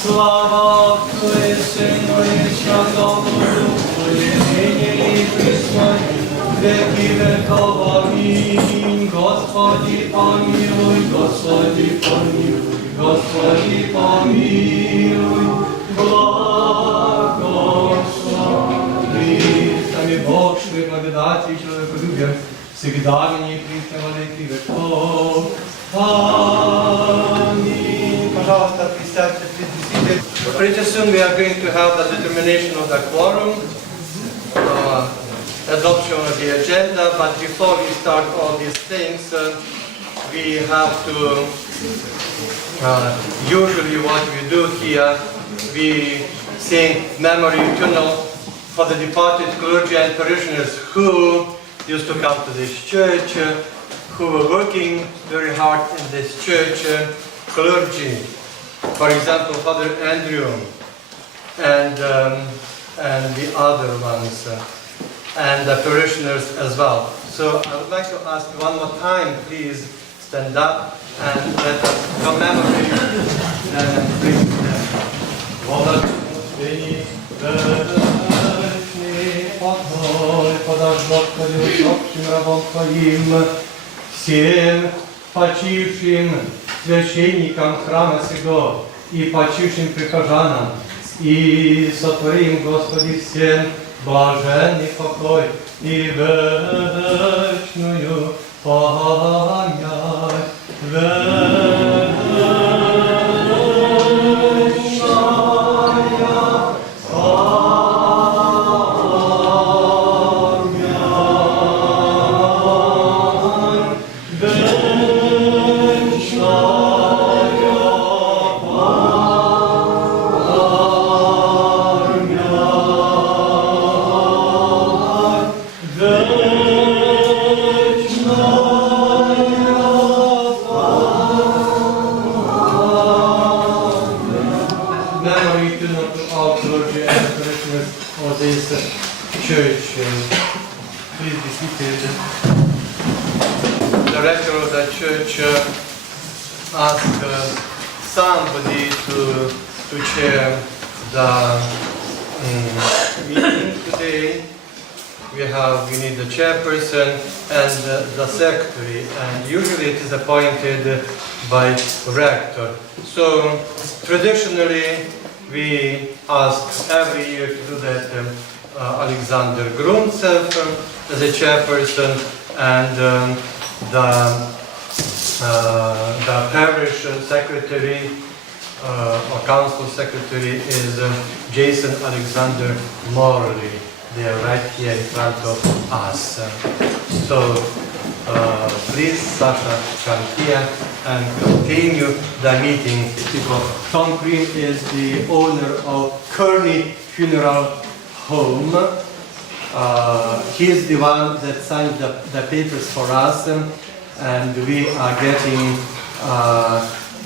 Слава Отцу и Сыну и Святому Духу, и ныне и присно, веки веков. Аминь. Господи помилуй, Господи помилуй, Господи помилуй, благослови. Сами Бог, что и благодати и человеколюбия, всегда ныне и присно во веки веков. Аминь. Пожалуйста, присядьте, присядьте. Pretty soon we are going to have the determination of the quorum, adoption of the agenda, but before we start all these things, we have to, usually what we do here, we sing memory eternal for the departed clergy and parishioners who used to come to this church, who were working very hard in this church, clergy. For example, Father Andrew and the other ones, and the parishioners as well. So I would like to ask one more time, please stand up and let us commemorate and bring them. Всем почившим священникам храма сего и почившим прихожанам, и сотворим, Господи, всем блаженный покой и вечную память. The rector of the church asked somebody to chair the meeting today. We need the chairperson and the secretary, and usually it is appointed by rector. So traditionally we ask every year to do that Alexander Gruntsev as a chairperson, and the parish secretary or council secretary is Jason Alexander Morley. They are right here in front of us. So please, Sasha, come here and continue the meeting. Tom Green is the owner of Kearney Funeral Home. He is the one that signed the papers for us, and we are getting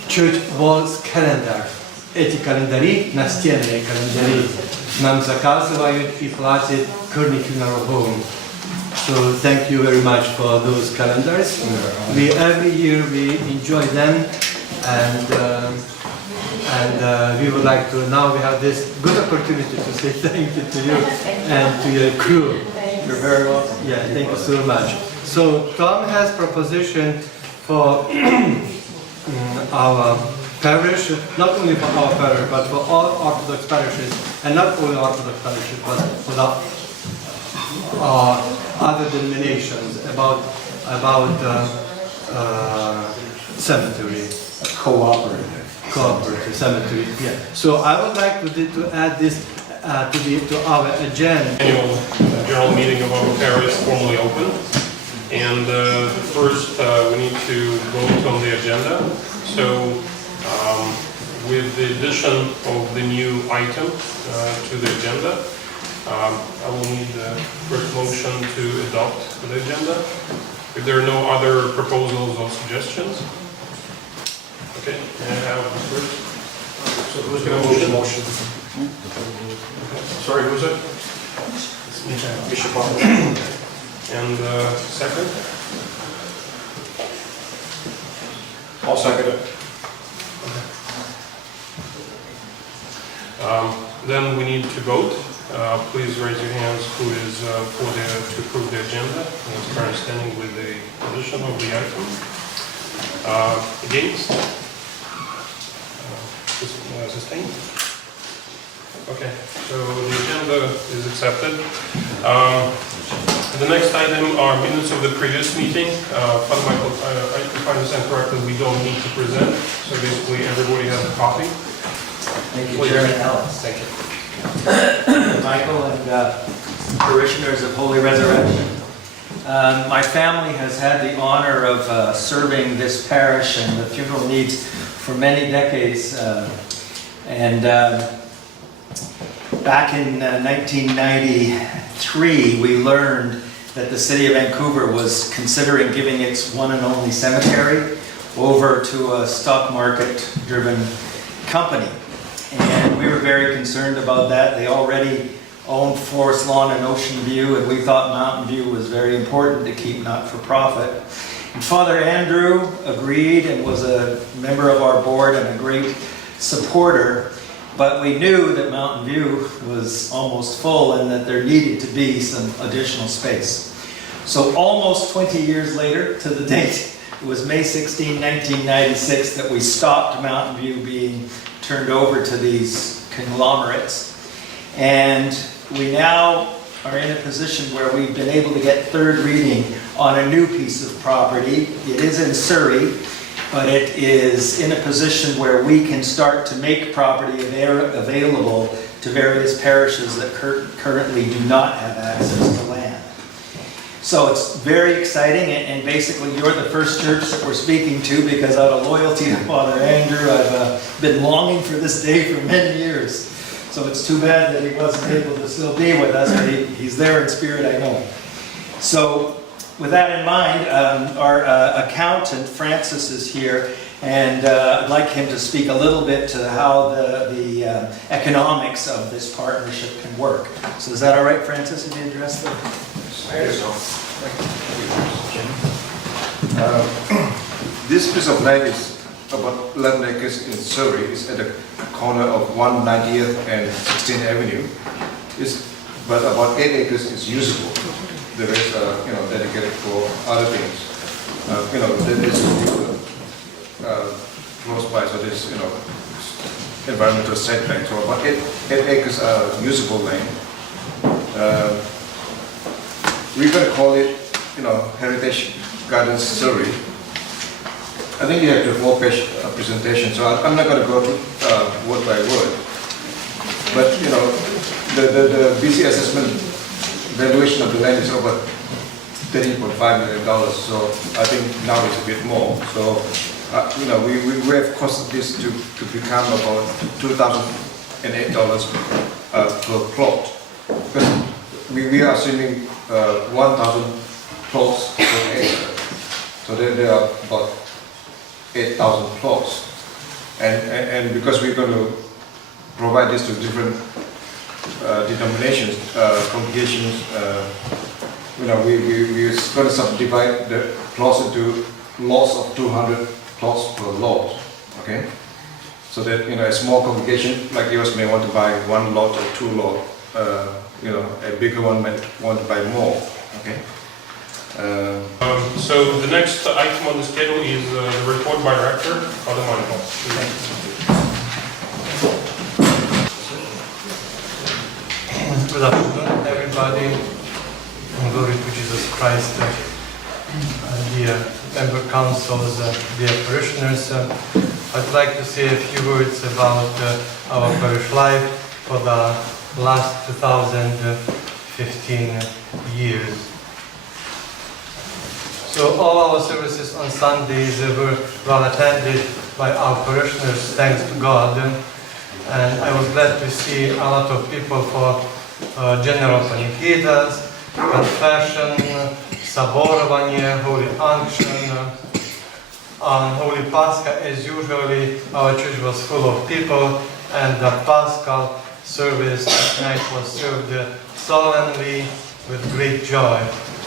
church walls calendar. Эти календари, настенные календари, нам заказывают и платит Kearney Funeral Home. So thank you very much for those calendars. Every year we enjoy them, and we would like to, now we have this good opportunity to say thank you to you and to your crew. You're very welcome. Yeah, thank you so much. So Tom has proposition for our parish, not only for our parish, but for all Orthodox parishes, and not only Orthodox parishes, but for the other denominations about cemetery. Cooperative cemetery. Yeah. So I would like to add this to our agenda. Annual general meeting of our parish formally open, and first we need to vote on the agenda. So with the addition of the new item to the agenda, I will need the first motion to adopt the agenda. If there are no other proposals or suggestions, okay, may I have the first? So who's going to motion? Sorry, who's it? Bishop Paul. And second? I'll second it. Then we need to vote. Please raise your hands who is to approve the agenda in its current standing with the addition of the item. Against? Sustained? Okay, so the agenda is accepted. The next item are minutes of the previous meeting. Father Michael, if I understand correctly, we don't need to present, so basically everybody has a copy. Thank you, Please. Chairman Ellis. Thank you. Michael and parishioners of Holy Resurrection. My family has had the honor of serving this parish and the funeral needs for many decades. Back in 1993, we learned that the city of Vancouver was considering giving its one and only cemetery over to a stock market-driven company. And we were very concerned about that. They already owned Forest Lawn and Ocean View, and we thought Mountain View was very important to keep not-for-profit. And Father Andrew agreed and was a member of our board and a great supporter, but we knew that Mountain View was almost full and that there needed to be some additional space. So almost 20 years later, to the date, it was May 16, 1996, that we stopped Mountain View being turned over to these conglomerates. And we now are in a position where we've been able to get third reading on a new piece of property. It is in Surrey, but it is in a position where we can start to make property available to various parishes that currently do not have access to land. So it's very exciting, and basically you're the first church that we're speaking to, because out of loyalty to Father Andrew, I've been longing for this day for many years. So it's too bad that he wasn't able to still be with us, but he's there in spirit, I know. So with that in mind, our accountant, Francis, is here, and I'd like him to speak a little bit to how the economics of this partnership can work. So is that all right, Francis, if you address the... This piece of land is about 11 acres in Surrey. It's at the corner of 190th and 16th Avenue. But about 8 acres is usable. The rest are, dedicated for other things. This is close by, so there's, environmental setback. So about 8 acres are usable land. We're going to call it, Heritage Gardens Surrey. I think you have the 4-page presentation, so I'm not going to go word by word. But, the BC assessment valuation of the land is over $13.5 million, so I think now it's a bit more. So, we have costed this to become about $2,008 per plot. Because we are assuming 1,000 plots per acre. So there are about 8,000 plots. And because we're going to provide this to different denominations, congregations, we're going to subdivide the plots into lots of 200 plots per lot, okay? So that, a small congregation like yours may want to buy 1 lot or 2 lot, a bigger one might want to buy more, okay? So the next item on the schedule is the report by Rector, Father Michael. Good afternoon, everybody. Glory to Jesus Christ, dear member councils, dear parishioners. I'd like to say a few words about our parish life for the last 2015 years. So all our services on Sundays were well attended by our parishioners, thanks to God. And I was glad to see a lot of people for General Panichidas, Confession, Saborowanie, Holy Unction. On Holy Pascha, as usually, our church was full of people, and the Paschal service at night was served solemnly with great joy.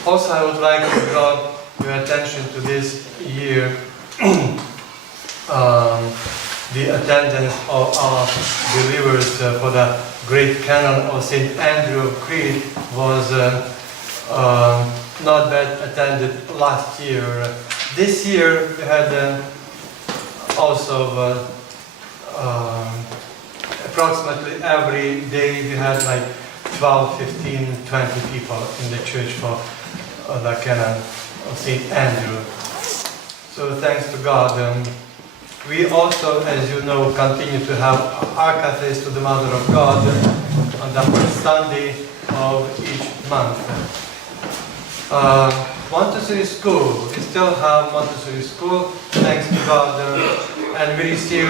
Also, I would like to draw your attention to this year, the attendance of our believers for the great canon of St. Andrew of Crete was not bad attended last year. This year we had also approximately every day we had like 12, 15, 20 people in the church for the canon of St. Andrew. So thanks to God. We also, as you know, continue to have Arcathys to the Mother of God on the first Sunday of each month. Montessori school, we still have Montessori school, thanks to God, and we receive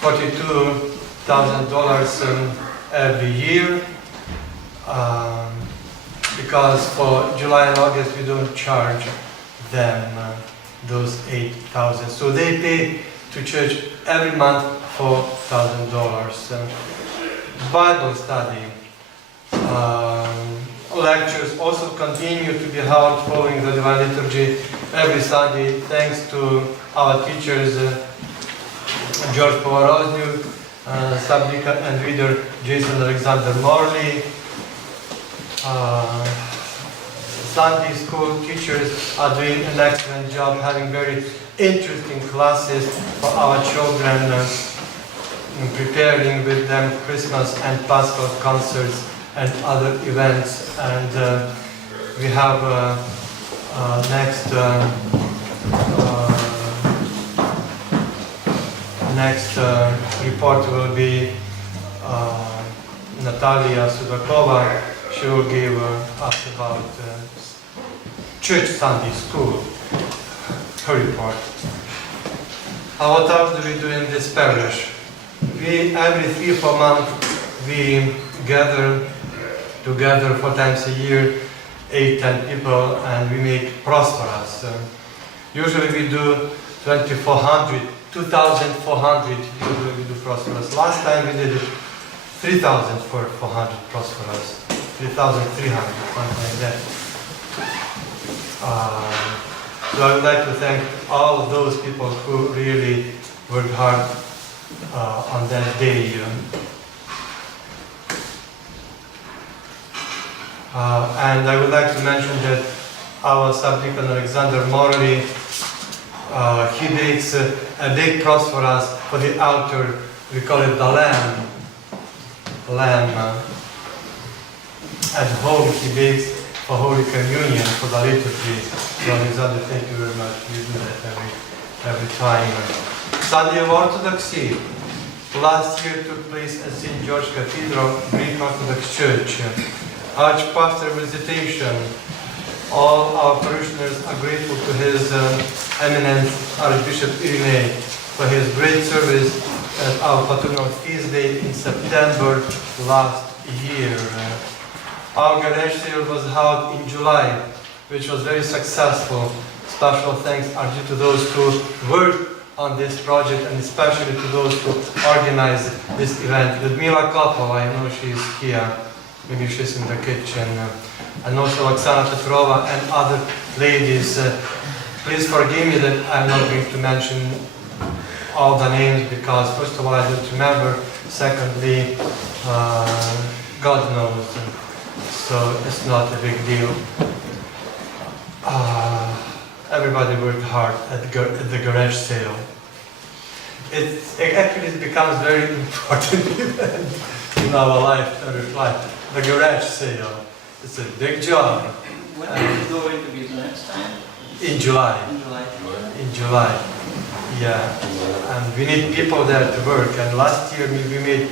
$42,000 every year, because for July and August we don't charge them those $8,000. So they pay to church every month $4,000. Bible study. Lectures also continue to be held following the Divine Liturgy every Sunday, thanks to our teachers, George Powarozniuk, sub-deacon and reader Jason Alexander Morley. Sunday school teachers are doing an excellent job, having very interesting classes for our children, preparing with them Christmas and Paschal concerts and other events. And we have next report will be Natalia Sudakova. She will give us about Church Sunday School, her report. What else do we do in this parish? We, every 3-4 months, we gather together 4 times a year, 8-10 people, and we make prosperous. Usually we do 2,400 usually we do prosperous. Last time we did 3,400 prosperous, 3,300, something like that. So I would like to thank all of those people who really worked hard on that day. And I would like to mention that our subdeacon Alexander Morley, he makes a big cross for us for the altar. We call it the Lamb. At home he makes for Holy Communion, for the liturgy. So Alexander, thank you very much. You do that every time. Sunday of Orthodoxy. Last year took place at St. George Cathedral, Greek Orthodox Church. Archpastor visitation. All our parishioners are grateful to His Eminence Archbishop Irinei for his great service at our patronal feast day in September last year. Our garage sale was held in July, which was very successful. Special thanks are due to those who worked on this project, and especially to those who organized this event. Ludmila Kopova, I know she is here. Maybe she's in the kitchen. And also Oksana Petrova and other ladies. Please forgive me that I'm not going to mention all the names, because first of all I don't remember, secondly God knows, so it's not a big deal. Everybody worked hard at the garage sale. It actually becomes very important event in our life, the garage sale. It's a big job. When is it going to be the next time? In July. In July. Yeah. And we need people there to work. And last year we made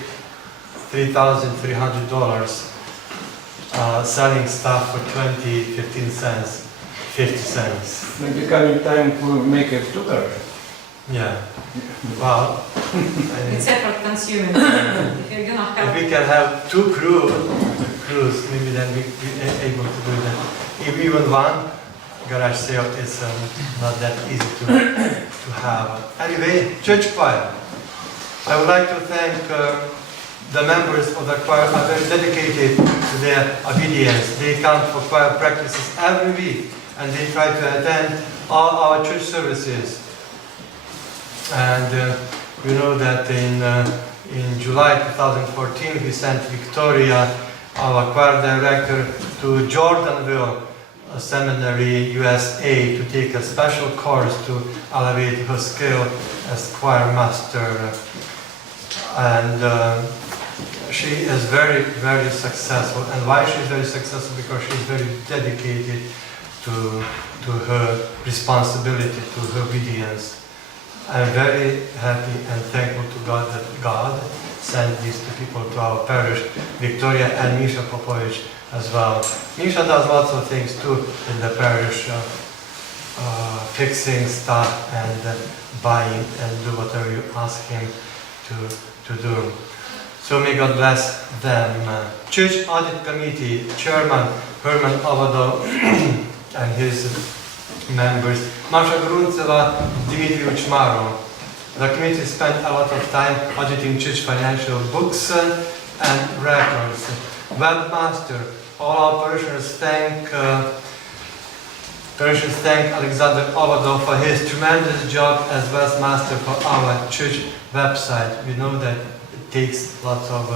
$3,300 selling stuff for 20, 15 cents, 50 cents. Maybe coming time to make a tutor. Yeah. Well, It's effort consuming. If you're gonna if have we can have 2 crews, maybe then we able to do that. If even one garage sale is not that easy to have. Anyway, church choir. I would like to thank the members of the choir are very dedicated to their obedience. They come for choir practices every week, and they try to attend all our church services. And You know that in July 2014 we sent Victoria, our choir director, to Jordanville Seminary, USA, to take a special course to elevate her skill as choir master. And she is very, very successful. And why she's very successful? Because she's very dedicated to her responsibility, to her obedience. I'm very happy and thankful to God that God sent these two people to our parish, Victoria and Misha Popovich as well. Misha does lots of things too in the parish, fixing stuff and buying and do whatever you ask him to do. So may God bless them. Church Audit Committee Chairman Herman Avado and his members, Masha Gruntseva, Dimitri Uchmaro. The committee spent a lot of time auditing church financial books and records. Webmaster, all our parishioners thank Alexander Avado for his tremendous job as webmaster for our church website. We know that it takes lots of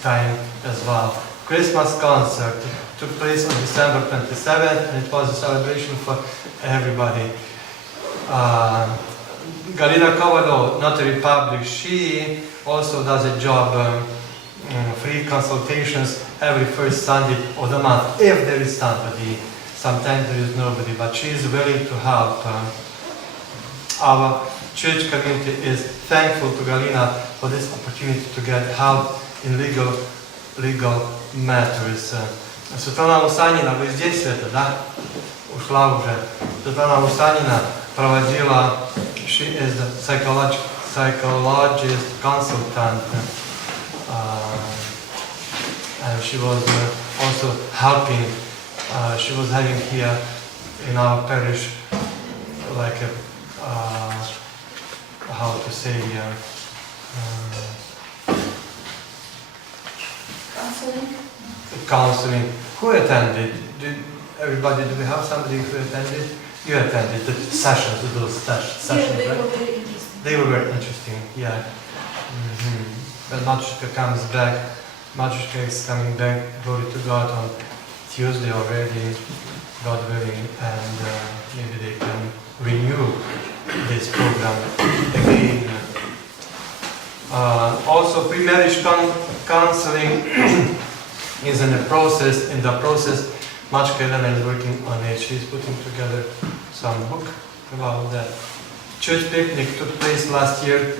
time as well. Christmas concert took place on December 27th, and it was a celebration for everybody. Galina Kovalo, Notary Public, she also does a job, free consultations every first Sunday of the month, if there is somebody. Sometimes there is nobody, but she is willing to help. Our church community is thankful to Galina for this opportunity to get help in legal matters. Светлана Усанина, вы здесь, Света, да? Ушла уже. Светлана Усанина проводила, she is a psychologist consultant, and she was also helping, she was having here in our parish like a, how to say, counseling. Who attended? Everybody, do we have somebody who attended? You attended the sessions, those sessions, They right? were very interesting. They were very interesting, yeah. But Matushka comes back, Matushka is coming back, glory to God, on Tuesday already, God willing, and maybe they can renew this program again. Also, pre-marriage counseling is in the process. Machka Elena is working on it. She's putting together some book about that. Church picnic took place last year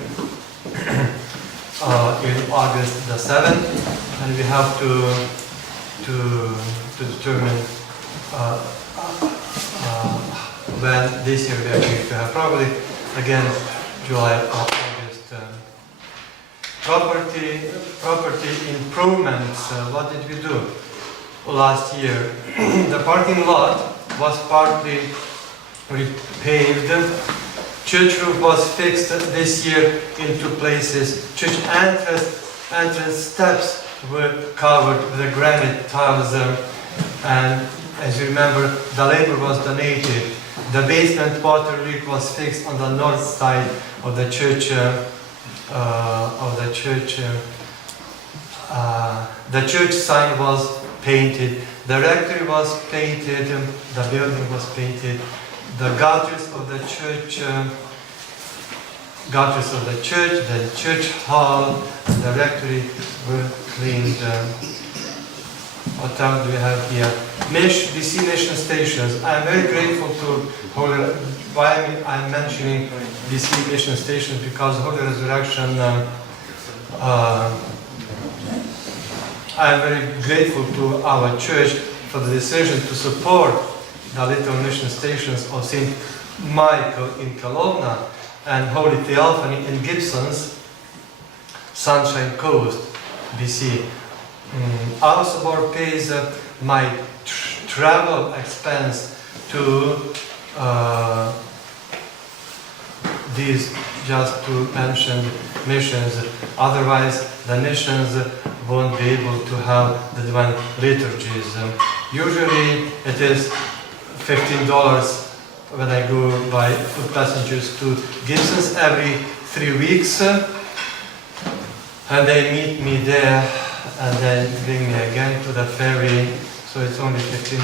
in August the 7th, and we have to determine when this year we are going to have, probably again July or August. Property improvements. What did we do last year? The parking lot was partly repaved. Church roof was fixed this year in two places. Church entrance steps were covered with granite tiles, and as you remember, the labor was donated. The basement water leak was fixed on the north side of the church. The church sign was painted, the rectory was painted, the building was painted, the gutters of the church, the church hall, the rectory were cleaned. What else do we have here? BC mission stations. I'm very grateful to Holy. Why I'm mentioning BC mission stations? Because Holy Resurrection. I'm very grateful to our church for the decision to support the little mission stations of St. Michael in Kelowna and Holy Theophany in Gibson's Sunshine Coast, BC. Our suburb pays my travel expense to these just to mention missions. Otherwise, the missions won't be able to have the divine liturgies. Usually, it is $15 when I go by foot passengers to Gibson's every 3 weeks, and they meet me there and then bring me again to the ferry. So it's only $15.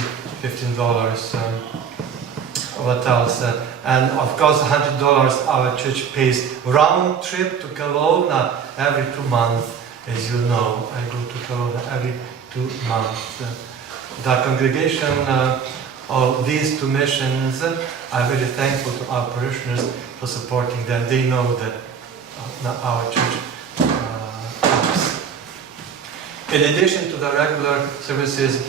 What else? And of course, $100 our church pays round trip to Kelowna every 2 months. As you know, I go to Kelowna every 2 months. The congregation of these 2 missions, I'm very thankful to our parishioners for supporting them. They know that our church helps. In addition to the regular services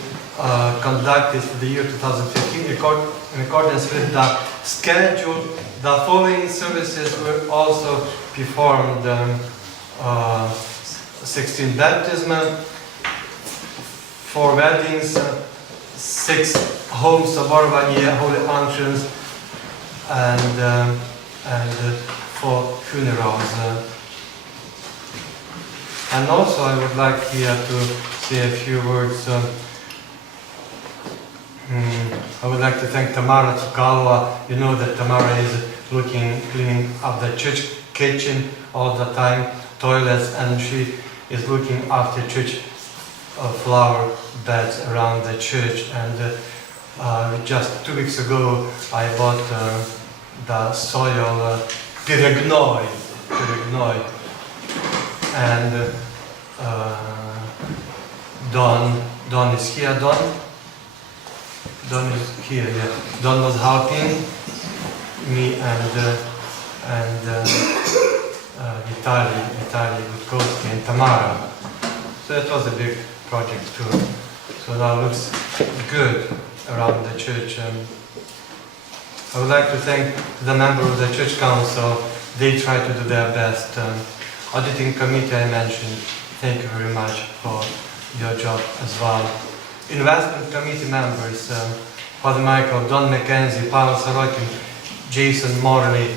conducted for the year 2015, in accordance with the schedule, the following services were also performed. 16 baptisms, 4 weddings, 6 homes of Orvania, holy unctions, and 4 funerals. And also I would like here to say a few words. I would like to thank Tamara Tsukawa. You know that Tamara is cleaning up the church kitchen all the time, toilets, and she is looking after church flower beds around the church. And just 2 weeks ago I bought the soil Pyregnoi, and Don is here. Don is here. Yeah. Don was helping me and Vitaly Gutkovsky and Tamara. So it was a big project too. So now it looks good around the church. I would like to thank the member of the church council. They try to do their best. Auditing committee I mentioned, thank you very much for your job as well. Investment committee members, Father Michael, Don McKenzie, Pavel Sorokin, Jason Morley,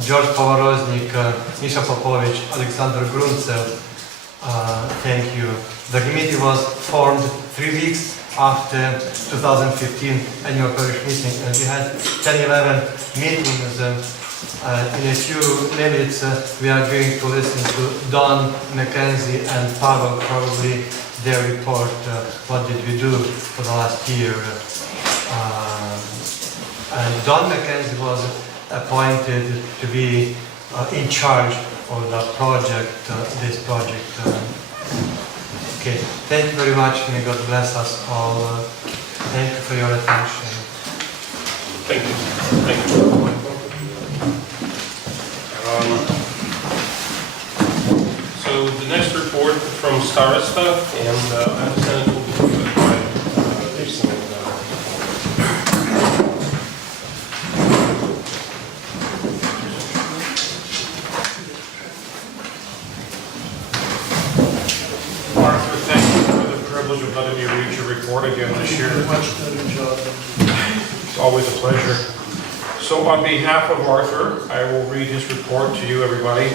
George Povoroznik, Misha Popovich, Alexander Gruntsev, thank you. The committee was formed 3 weeks after 2015 annual parish meeting, and we had 10-11 meetings. In a few minutes we are going to listen to Don McKenzie and Pavel, probably their report, what did we do for the last year. And Don McKenzie was appointed to be in charge of the project, this project. Okay, thank you very much. May God bless us all. Thank you for your attention. Thank you. Thank you. So the next report from Starosta, and I'm sending it will be by Jason. Arthur, thank you for the privilege of letting me read your report again this year. It's always a pleasure. So on behalf of Arthur, I will read his report to you, everybody.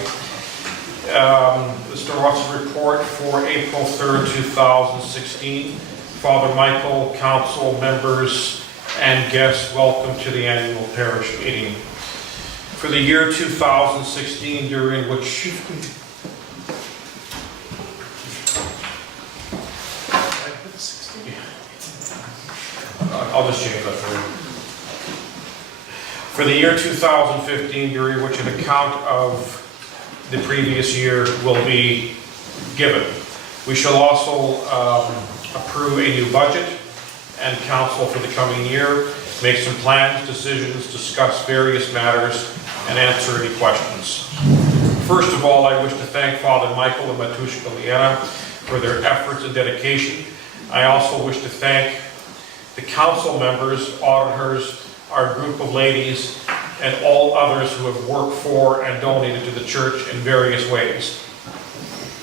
The Starosta's report for April 3rd, 2016. Father Michael, council members, and guests, welcome to the annual parish meeting. For the year 2016, during which I'll just change that for you. For the year 2015, during which an account of the previous year will be given. We shall also approve a new budget and council for the coming year, make some plans, decisions, discuss various matters, and answer any questions. First of all, I wish to thank Father Michael and Matushka Liana for their efforts and dedication. I also wish to thank the council members, auditors, our group of ladies, and all others who have worked for and donated to the church in various ways.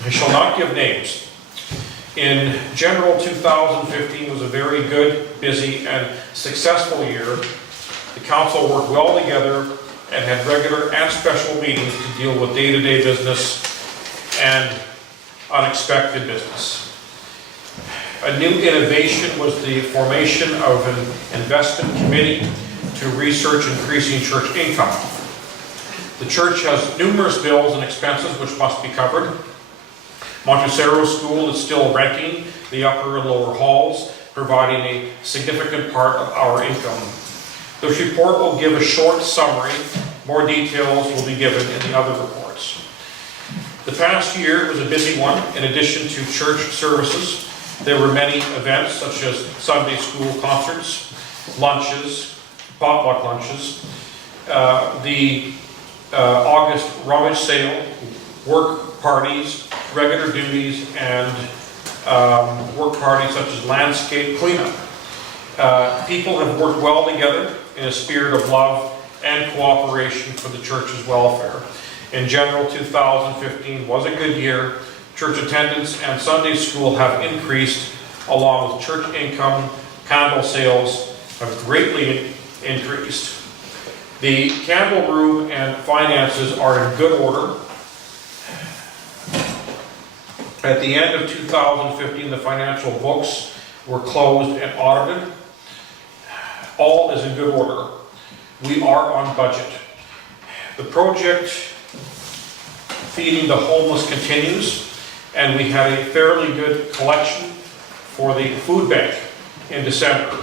I shall not give names. In general, 2015 was a very good, busy, and successful year. The council worked well together and had regular and special meetings to deal with day-to-day business and unexpected business. A new innovation was the formation of an investment committee to research increasing church income. The church has numerous bills and expenses which must be covered. Montecero School is still renting the upper and lower halls, providing a significant part of our income. This report will give a short summary. More details will be given in the other reports. The past year was a busy one. In addition to church services, there were many events such as Sunday school concerts, lunches, potluck lunches, the August rummage sale, work parties, regular duties, and work parties such as landscape cleanup. People have worked well together in a spirit of love and cooperation for the church's welfare. In general, 2015 was a good year. Church attendance and Sunday school have increased, along with church income. Candle sales have greatly increased. The candle room and finances are in good order. At the end of 2015, the financial books were closed and audited. All is in good order. We are on budget. The project Feeding the Homeless continues, and we had a fairly good collection for the food bank in December.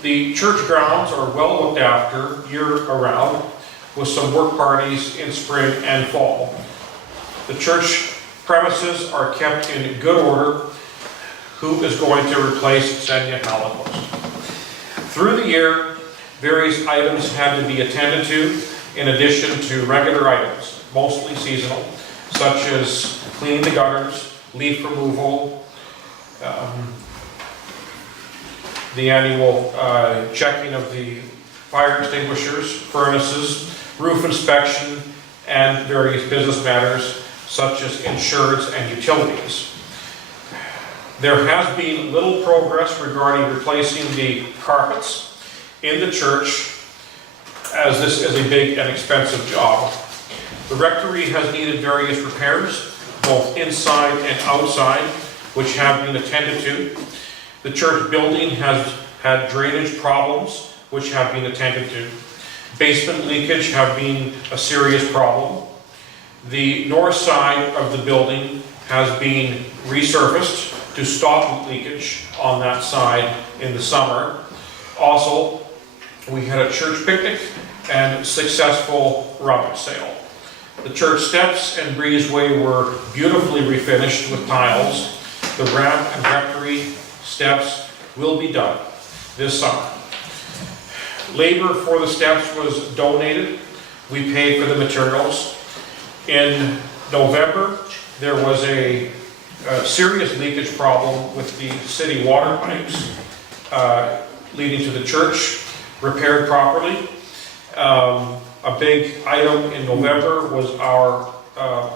The church grounds are well looked after year-round, with some work parties in spring and fall. The church premises are kept in good order. Who is going to replace Xenia Holocaust? Through the year, various items had to be attended to, in addition to regular items, mostly seasonal, such as cleaning the gutters, leaf removal, the annual checking of the fire extinguishers, furnaces, roof inspection, and various business matters such as insurance and utilities. There has been little progress regarding replacing the carpets in the church, as this is a big and expensive job. The rectory has needed various repairs, both inside and outside, which have been attended to. The church building has had drainage problems, which have been attended to. Basement leakage have been a serious problem. The north side of the building has been resurfaced to stop leakage on that side in the summer. Also, we had a church picnic and successful rummage sale. The church steps and breezeway were beautifully refinished with tiles. The ramp and rectory steps will be done this summer. Labor for the steps was donated. We paid for the materials. In November, there was a serious leakage problem with the city water pipes leading to the church, repaired properly. A big item in November was our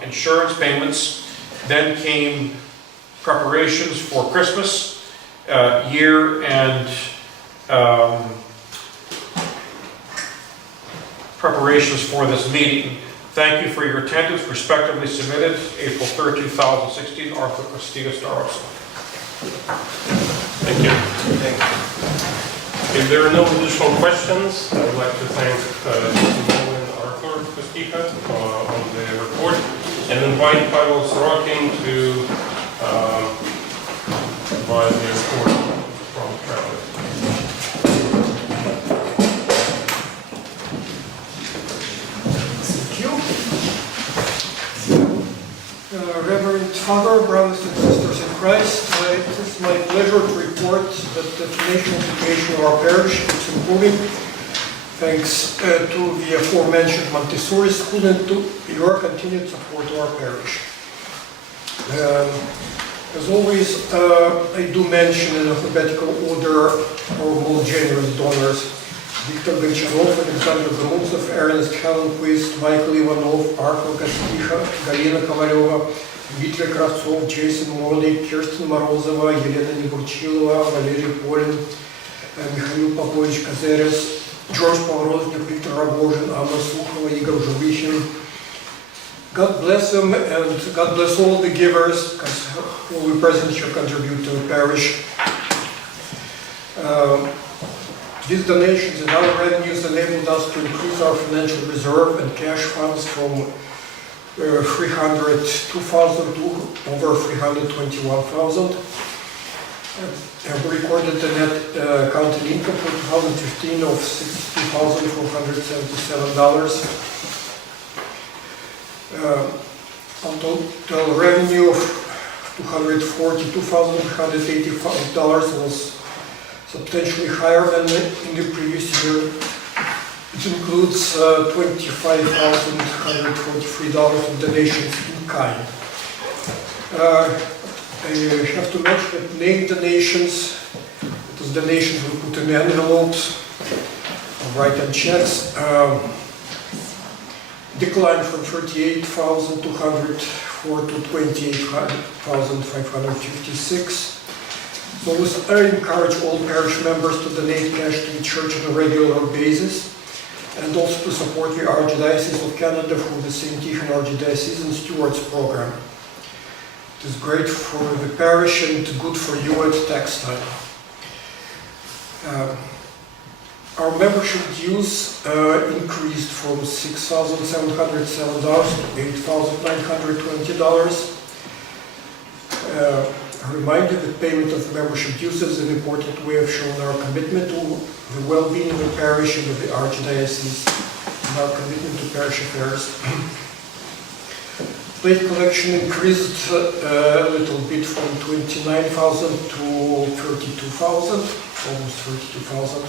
insurance payments. Then came preparations for Christmas, year-end preparations for this meeting. Thank you for your attendance. Respectively submitted, April 3rd, 2016, Arthur Castillo Staros. Thank you. If there are no additional questions, I would like to thank Mo and Arthur Castillo on the report, and invite Pavel Sorokin to provide the report from Travis. Reverend Father, brothers and sisters in Christ, it is my pleasure to report that the financial situation of our parish is improving thanks to the aforementioned Montessori School and to your continued support to our parish. As always, I do mention in alphabetical order our most generous donors: Viktor Goncharov, Alexander Gamutsev, Ernest Hellenquist, Michael Ivanov, Arthur Gasticha, Galina Kovalyova, Dmitry Kravtsov, Jason Morley, Kirsten Morozova, Елена Neburchilova, Valery Polin, Mikhail Popovich Kazeres, George Pоворoznik, Victor Rogozhin, Anna Sukhova, Igor Zhubishin. God bless them, and God bless all the givers, because all we present here contribute to the parish. These donations and other revenues enabled us to increase our financial reserve and cash funds from 302,000 to over 321,000. We recorded the net accounting income for 2015 of $62,477. Our total revenue of $242,185 was substantially higher than in the previous year. It includes $25,143 in donations in kind. I have to mention that named donations, those donations we put in envelopes, write-in checks, declined from 38,204 to 28,556. So I encourage all parish members to donate cash to the church on a regular basis, and also to support the Archdiocese of Canada through the St. Tikhon Archdiocesan Stewards Program. It is great for the parish and good for you at tax time. Our membership dues increased from $6,707 to $8,920. I remind you that payment of membership dues is an important way of showing our commitment to the well-being of the parish and of the Archdiocese, and our commitment to parish affairs. Plate collection increased a little bit from 29,000 to 32,000, almost 32,000.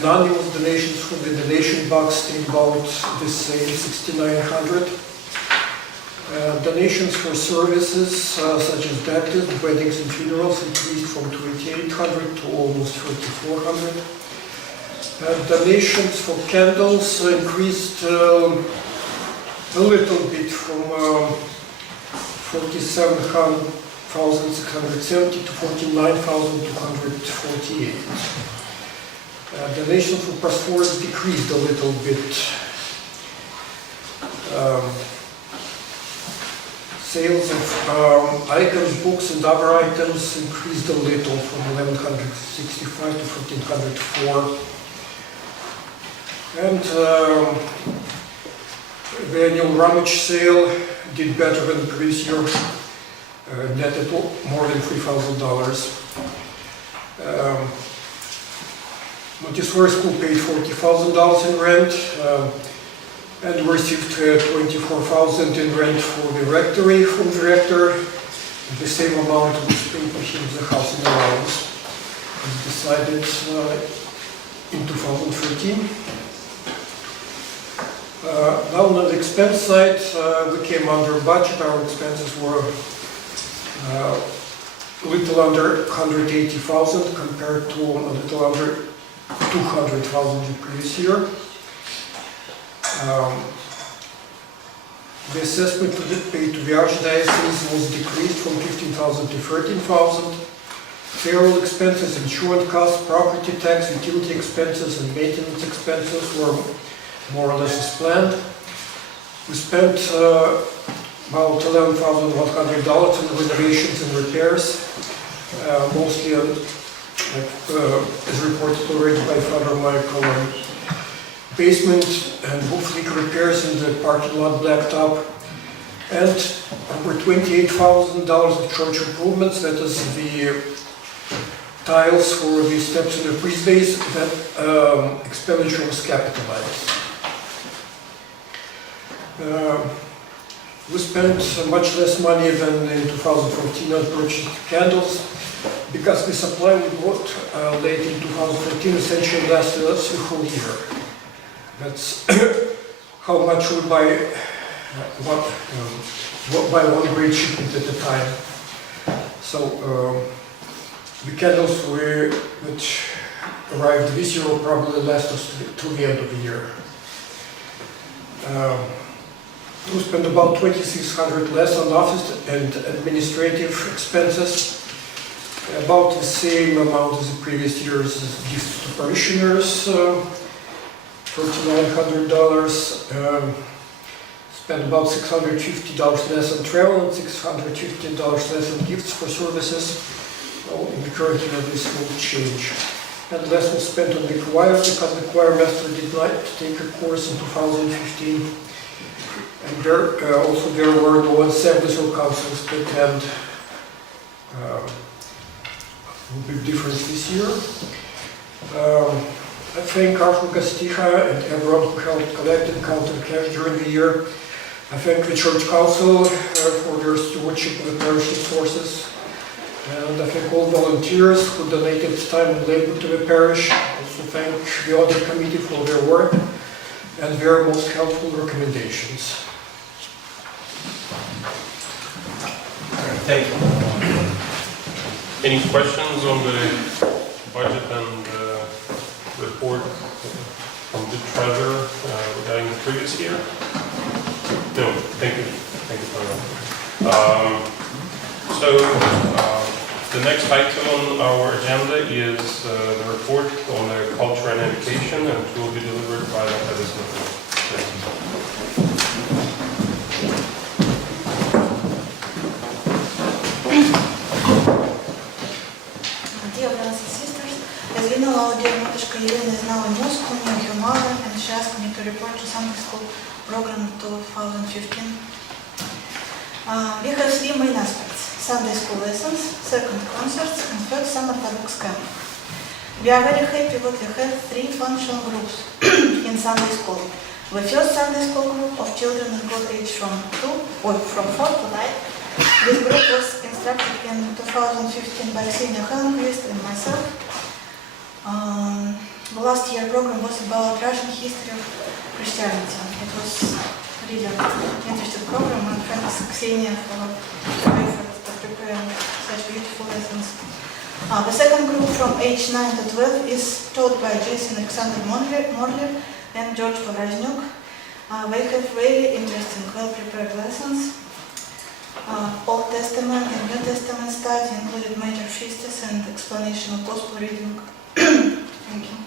Anonymous donations from the donation box stayed about the same, 6,900. Donations for services such as baptism, weddings and funerals increased from 2,800 to almost 3,400. Donations for candles increased a little bit from 47,670 to 49,248. Donations for pastoral decreased a little bit. Sales of icons, books and other items increased a little from 1,165 to 1,404. And the annual rummage sale did better than the previous year, netted more than $3,000. Montessori School paid $40,000 in rent, and we received $24,000 in rent for the rectory from the rector. The same amount was paid for him the housing allowance. It was decided in 2013. Now on the expense side, we came under budget. Our expenses were a little under 180,000 compared to a little under 200,000 the previous year. The assessment paid to the Archdiocese was decreased from 15,000 to 13,000. Payroll expenses, insurance costs, property tax, utility expenses, and maintenance expenses were more or less as planned. We spent about $11,100 on renovations and repairs, mostly on, as reported already by Father Michael, basement and roof leak repairs in the parking lot blacktop, and over $28,000 of church improvements, that is the tiles for the steps in the priest bays. That expenditure was capitalized. We spent much less money than in 2014 on purchasing candles, because the supply we bought late in 2014 essentially lasted us the whole year. That's how much we buy one great shipment at a time. So the candles which arrived this year will probably last us to the end of the year. We spent about $2,600 less on office and administrative expenses, about the same amount as the previous year's gifts to parishioners. $4,900, spent about $650 less on travel and $650 less on gifts for services. Well, in the current year this will change. and lessons spent on the choir because the choir master did not take a course in 2015. And also there were no assemblies or councils to attend. Will be different this year. I thank Arthur Castilla and everyone who helped collect and counted cash during the year. I thank the church council for their stewardship of the parish resources. And I thank all volunteers who donated time and labor to the parish. I also thank the audit committee for their work and their most helpful recommendations. Thank you. Any questions on the budget and report from the treasurer regarding the previous year? No, thank you. Thank you for that. The next item on our agenda is the report on the culture and education, and it will be delivered by Natalia Smith. Dear brothers and sisters, as you know, our dear Matушka Elena is now in Moscow near her mother, and she asked me to report to Sunday school program 2015. We have three main aspects: Sunday school lessons, second concerts, and third summer Orthodox camp. We are very happy that we have three functional groups in Sunday school. The first Sunday school group of children in grade age from 4 to 9. This group was instructed in 2015 by Senior Hellquist and myself. The last year program was about Russian history of Christianity. It was really interesting program, and thanks Ksenia for her efforts to prepare such beautiful lessons. The second group from age 9 to 12 is taught by Jason Alexander Morler and George Povraznyuk. They have very interesting, well-prepared lessons. Old Testament and New Testament study included major feasts and explanation of gospel reading. Thank you.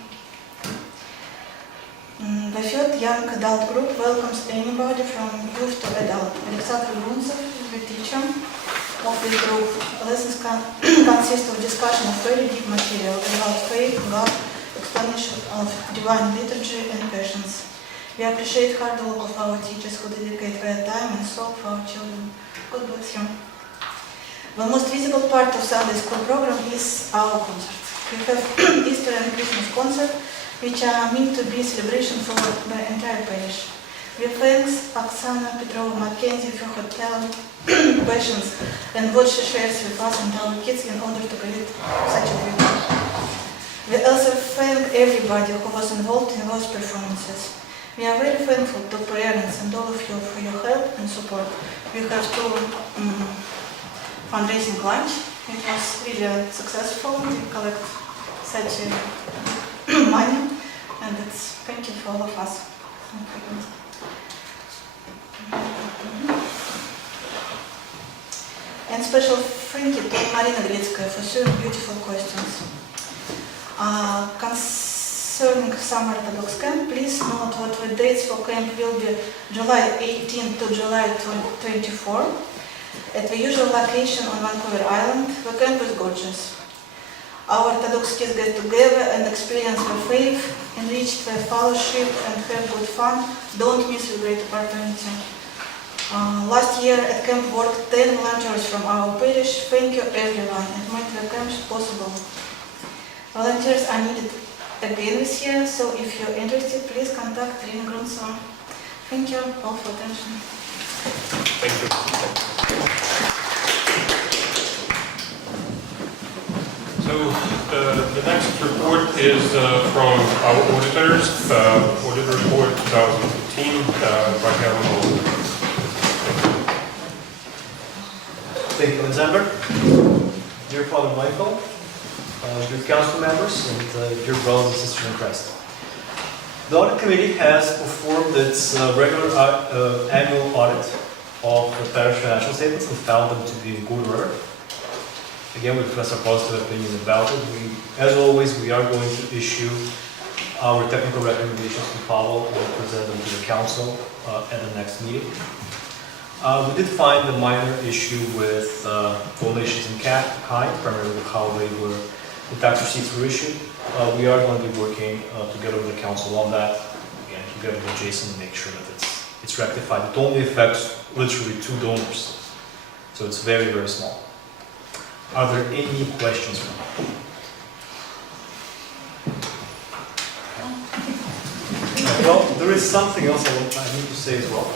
The third young adult group welcomes anybody from youth to adult. Alexander Grunzev is the teacher of this group. Lessons consist of discussion of very deep material about faith, God, explanation of divine liturgy and passions. We appreciate hard work of our teachers who dedicate their time and soul for our children. God bless you. The most visible part of Sunday school program is our concert. We have Easter and Christmas concert, which are meant to be celebration for the entire parish. We thank Oksana Petrova Mackenzie for her talent, passions, and what she shares with us and our kids in order to create such a beauty. We also thank everybody who was involved in those performances. We are very thankful to parents and all of you for your help and support. We have two fundraising lunch. It was really successful. We collect such money, and it's thank you for all of us. And special thank you to Marina Gretskaya for so beautiful questions. Concerning summer Orthodox camp, please note what the dates for camp will be: July 18 to July 24. At the usual location on Vancouver Island, the camp is gorgeous. Our Orthodox kids get together and experience their faith, enrich their fellowship, and have good fun. Don't miss the great opportunity. Last year at camp worked 10 volunteers from our parish. Thank you everyone, and made the camps possible. Volunteers are needed again this year, so if you're interested, please contact Rina Grunson. Thank you all for attention. Thank you. So the next report is from our auditors, audit report 2015 by Kevin Olsen. Thank you, Alexander. Dear Father Michael, dear council members, and dear brothers and sisters in Christ. The audit committee has performed its regular annual audit of the parish financial statements and found them to be in good order. Again, we express our positive opinion about it. As always, we are going to issue our technical recommendations to follow and present them to the council at the next meeting. We did find a minor issue with donations in kind, primarily how they were the tax receipts were issued. We are going to be working together with the council on that, again, together with Jason, to make sure that it's rectified. It only affects literally 2 donors, so it's very, very small. Are there any questions from you? Well, there is something else I need to say as well.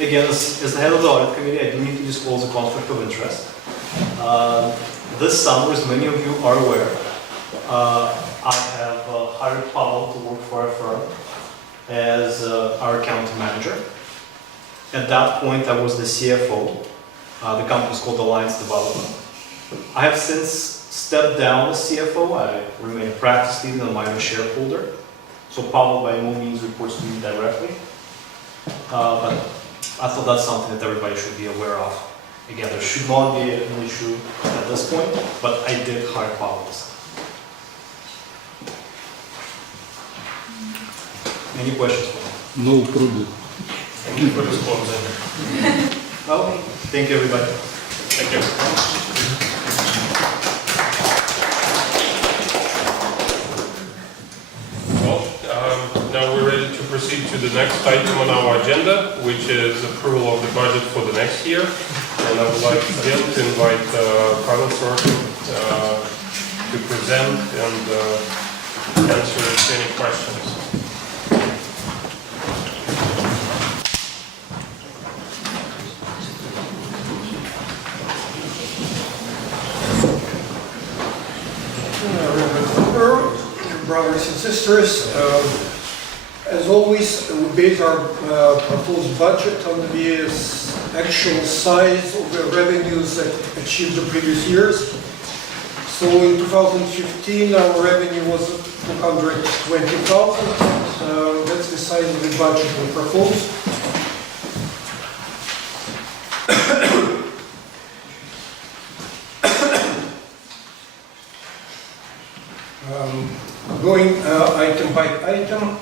Again, as the head of the audit committee, I do need to disclose a conflict of interest. This summer, as many of you are aware, I have hired Pavel to work for our firm as our accounting manager. At that point, I was the CFO. The company is called Alliance Development. I have since stepped down as CFO. I remain a practice lead and a minor shareholder. So Pavel by no means reports to me directly. But I thought that's something that everybody should be aware of. Again, there should not be an issue at this point, but I did hire Pavel this time. Any questions for me? No problem. Thank you for disclosing. Okay, thank you, everybody. Thank you. Well, now we're ready to proceed to the next item on our agenda, which is approval of the budget for the next year. And I would like again to invite Pavel Sorokin to present and answer any questions. Brothers and sisters, as always, we base our proposed budget on the actual size of the revenues that achieved the previous years. So in 2015, our revenue was 220,000. That's the size of the budget we proposed. Going item by item,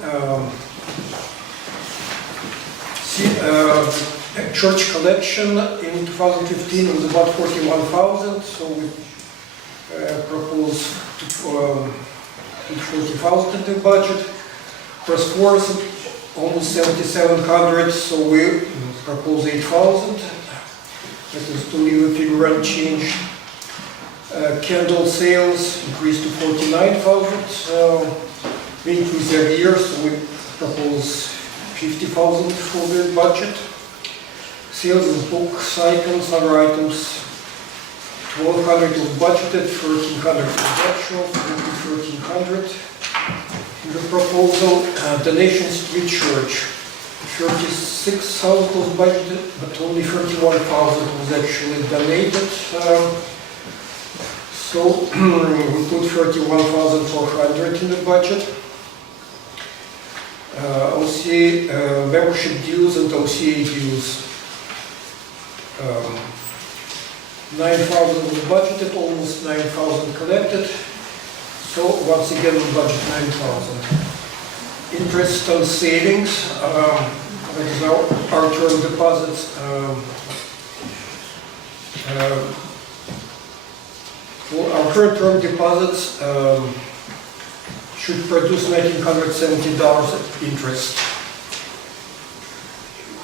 church collection in 2015 was about 41,000, so we propose to put 40,000 in the budget. Press force almost 7,700, so we propose 8,000. That is to leave the figure unchanged. Candle sales increased to 49,000. We increase every year, so we propose 50,000 for the budget. Sales of books, items, other items, 1,200 was budgeted, 1,300 was actual, 1,300. In the proposal, donations to the church, 36,000 was budgeted, but only 31,000 was actually donated. So we put 31,400 in the budget. OC membership dues and OCA dues. 9,000 was budgeted, almost 9,000 collected. So once again we budget 9,000. Interest on savings, that is our term deposits. Well, our current term deposits should produce $1,970 interest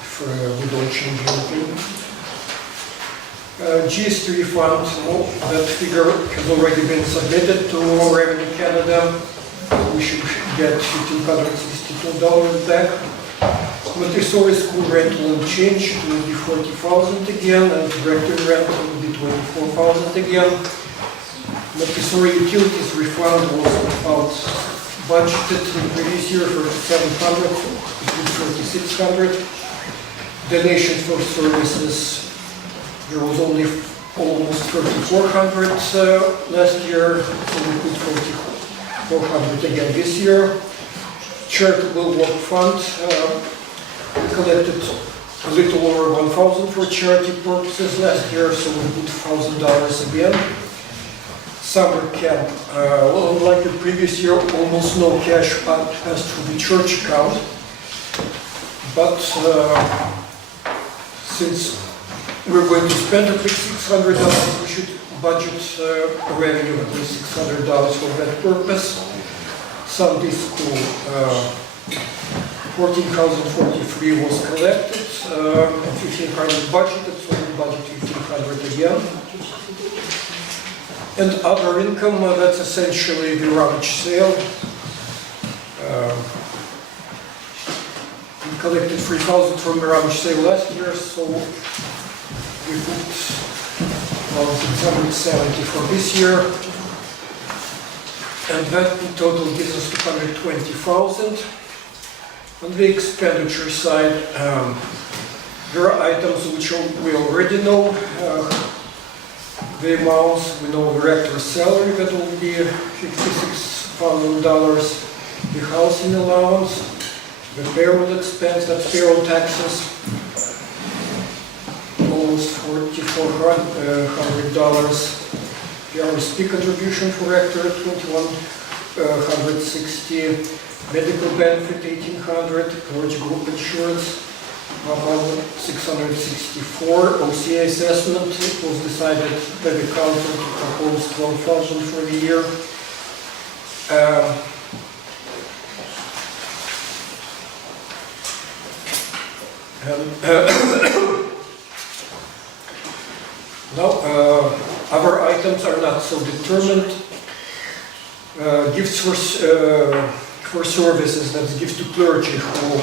if we don't change anything. GST refund, that figure has already been submitted to Revenue Canada. We should get $1,562 back. Montessori school rent will change, it will be 40,000 again, and director rent will be 24,000 again. Montessori utilities refund was about budgeted in the previous year for 700, it was 3,600. Donations for services, there was only almost 3,400 last year, so we put 4,400 again this year. Charitable work fund, we collected a little over 1,000 for charity purposes last year, so we put $1,000 again. Summer camp, well, like the previous year, almost no cash passed through the church account. But since we're going to spend at least $600, we should budget revenue at least $600 for that purpose. Sunday school, 14,043 was collected, and 1,500 budgeted, so we budget 1,500 again. And other income, that's essentially the rummage sale. We collected 3,000 from the rummage sale last year, so we put 1,670 for this year. And that in total gives us 220,000. On the expenditure side, there are items which we already know. The amounts, we know the rector's salary, that will be $56,000. The housing allowance, the payroll expense, that's payroll taxes, almost $4,400. The RSP contribution for rector, $2,160. Medical benefit, $1,800. College group insurance, $1,664. OCA assessment, it was decided by the council to propose $12,000 for the year. Now, other items are not so determined. Gifts for services, that's gifts to clergy who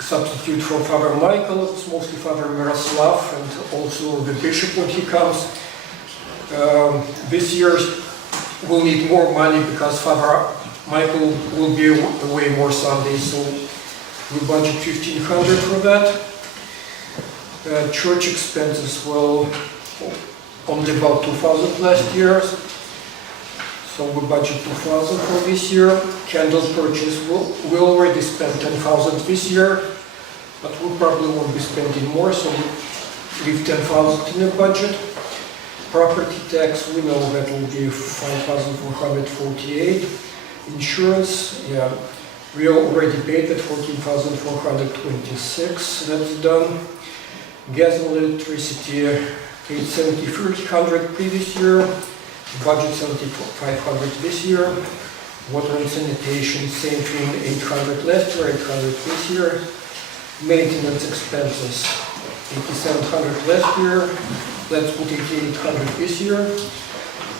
substitute for Father Michael. It's mostly Father Miroslav and also the bishop when he comes. This year we'll need more money because Father Michael will be away more Sundays, so we budget 1,500 for that. Church expenses, well, only about 2,000 last year, so we budget 2,000 for this year. Candle purchase, we already spent 10,000 this year, but we probably won't be spending more, so we leave 10,000 in the budget. Property tax, we know that will be 5,448. Insurance, yeah, we already paid that 14,426, that's done. Gas and electricity, paid 7,300 previous year, budget 7,500 this year. Water and sanitation, same thing, 800 last year, 800 this year. Maintenance expenses, 8,700 last year, let's put 8,800 this year.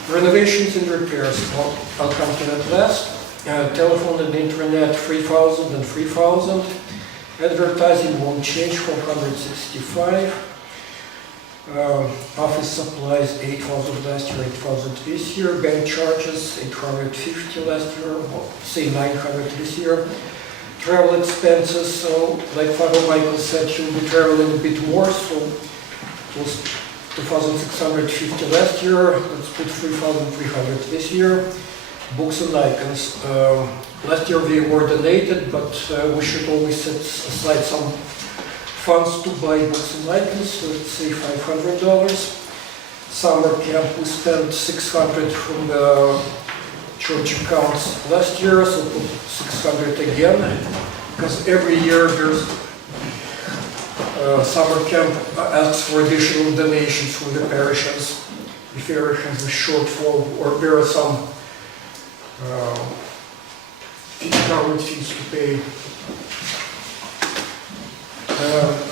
Renovations and repairs, well, I'll come to that last. Telephone and internet, 3,000 and 3,000. Advertising won't change, 465. Office supplies, 8,000 last year, 8,000 this year. Bank charges, 850 last year, well, say 900 this year. Travel expenses, so like Father Michael said, he'll be traveling a bit more, so it was 2,650 last year, let's put 3,300 this year. Books and icons, last year they were donated, but we should always set aside some funds to buy books and icons, so let's say $500. Summer camp, we spent 600 from the church accounts last year, so put 600 again, because every year there's summer camp asks for additional donations from the parishes. If there has a shortfall or there are some government fees to pay.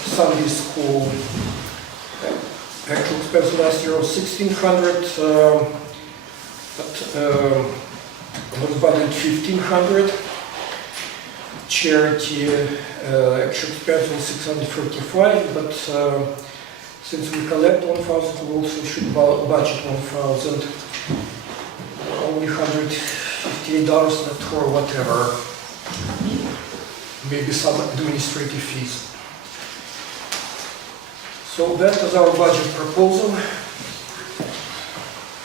Sunday school, actual expense last year was 1,600, but was budgeted 1,500. Charity, actual expense was 635, but since we collect 1,000, we also should budget 1,000. Only $158 left for whatever, maybe some administrative fees. So that was our budget proposal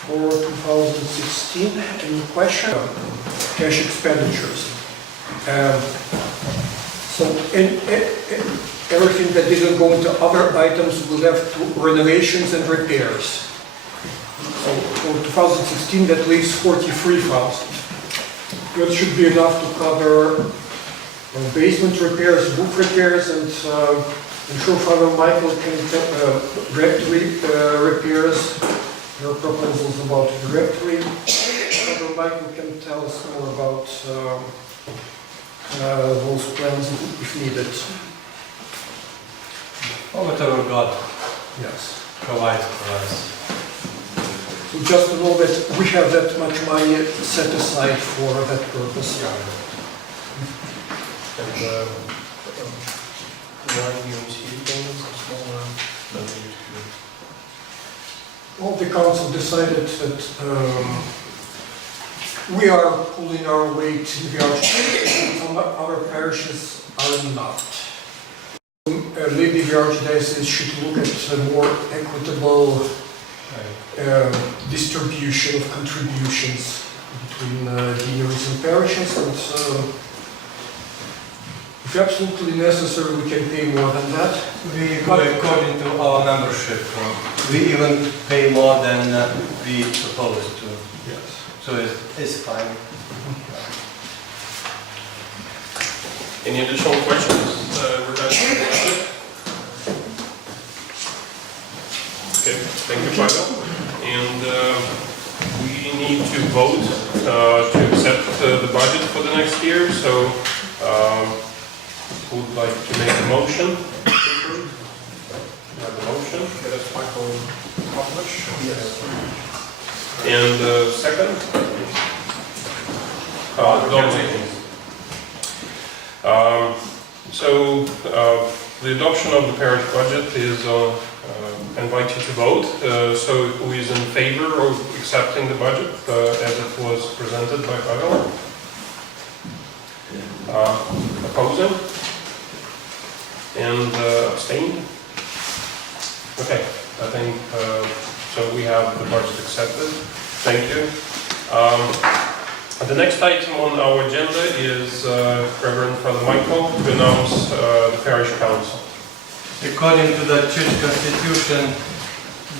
for 2016. Any question? Cash expenditures. So everything that didn't go into other items we left to renovations and repairs. So for 2016 that leaves 43,000. That should be enough to cover basement repairs, roof repairs, and I'm sure Father Michael can tell, rectory repairs, there are proposals about the rectory. Father Michael can tell us more about those plans if needed. Or whatever God Yes. provides for us. So just to know that we have that much money set aside for that purpose. And, Well, the council decided that we are pulling our weight in the archdiocese, some other parishes are not. Maybe the archdiocese should look at a more equitable distribution of contributions between deaneries and parishes, and if absolutely necessary, we can pay more than that. We go according to our membership. We even pay more than we supposed to. Yes. So it's fine. Any additional questions regarding the budget? Okay, thank you, Pavel. And we need to vote to accept the budget for the next year, so who would like to make a motion? Have a motion? That's Michael Kovlich. Yes. And second? Dominic. So the adoption of the parish budget is invite you to vote. So who is in favor of accepting the budget as it was presented by Pavel? Opposing? And abstained? Okay, I think so we have the budget accepted. Thank you. The next item on our agenda is Reverend Father Michael to announce the parish council. According to the church constitution,